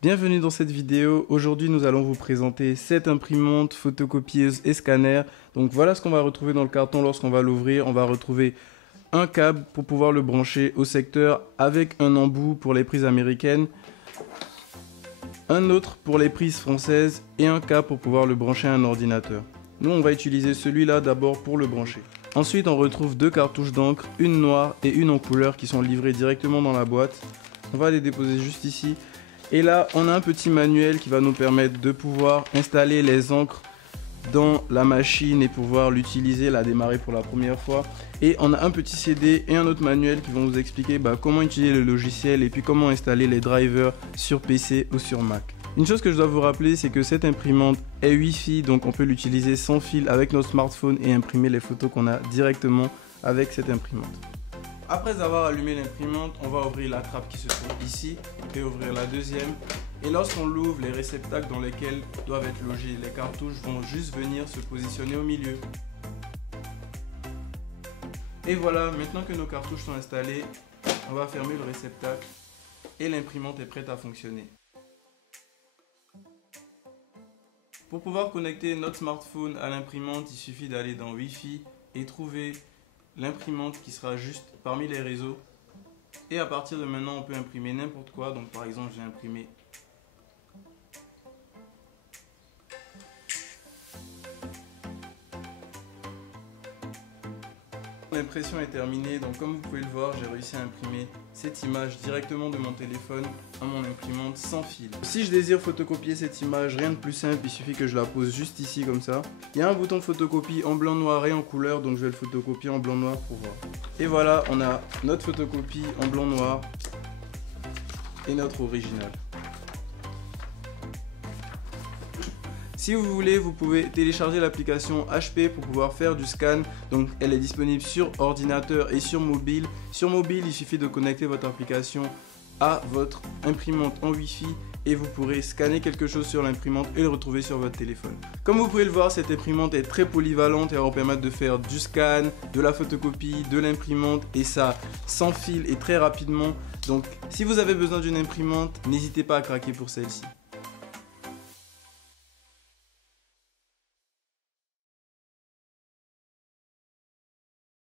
Bienvenue dans cette vidéo. Aujourd'hui, nous allons vous présenter cette imprimante, photocopieuse et scanner. Donc voilà ce qu'on va retrouver dans le carton lorsqu'on va l'ouvrir. On va retrouver un câble pour pouvoir le brancher au secteur avec un embout pour les prises américaines, un autre pour les prises françaises et un câble pour pouvoir le brancher à un ordinateur. Nous, on va utiliser celui-là d'abord pour le brancher. Ensuite, on retrouve deux cartouches d'encre, une noire et une en couleur qui sont livrées directement dans la boîte. On va les déposer juste ici. Et là, on a un petit manuel qui va nous permettre de pouvoir installer les encres dans la machine et pouvoir l'utiliser, la démarrer pour la première fois. Et on a un petit CD et un autre manuel qui vont vous expliquer comment utiliser le logiciel et puis comment installer les drivers sur PC ou sur Mac. Une chose que je dois vous rappeler, c'est que cette imprimante est Wi-Fi, donc on peut l'utiliser sans fil avec notre smartphone et imprimer les photos qu'on a directement avec cette imprimante. Après avoir allumé l'imprimante, on va ouvrir la trappe qui se trouve ici et ouvrir la deuxième. Et lorsqu'on l'ouvre, les réceptacles dans lesquels doivent être logés les cartouches vont juste venir se positionner au milieu. Et voilà, maintenant que nos cartouches sont installées, on va fermer le réceptacle et l'imprimante est prête à fonctionner. Pour pouvoir connecter notre smartphone à l'imprimante, il suffit d'aller dans Wi-Fi et trouver l'imprimante qui sera juste parmi les réseaux. Et à partir de maintenant, on peut imprimer n'importe quoi. Donc par exemple, j'ai imprimé l'impression est terminée, donc comme vous pouvez le voir, j'ai réussi à imprimer cette image directement de mon téléphone à mon imprimante sans fil. Si je désire photocopier cette image, rien de plus simple, il suffit que je la pose juste ici comme ça. Il y a un bouton de photocopie en blanc, noir et en couleur, donc je vais le photocopier en blanc, noir pour voir. Et voilà, on a notre photocopie en blanc, noir et notre original. Si vous voulez, vous pouvez télécharger l'application HP pour pouvoir faire du scan. Donc elle est disponible sur ordinateur et sur mobile. Sur mobile, il suffit de connecter votre application à votre imprimante en Wi-Fi et vous pourrez scanner quelque chose sur l'imprimante et le retrouver sur votre téléphone. Comme vous pouvez le voir, cette imprimante est très polyvalente et elle va vous permettre de faire du scan, de la photocopie, de l'imprimante et ça sans fil et très rapidement. Donc si vous avez besoin d'une imprimante, n'hésitez pas à craquer pour celle-ci.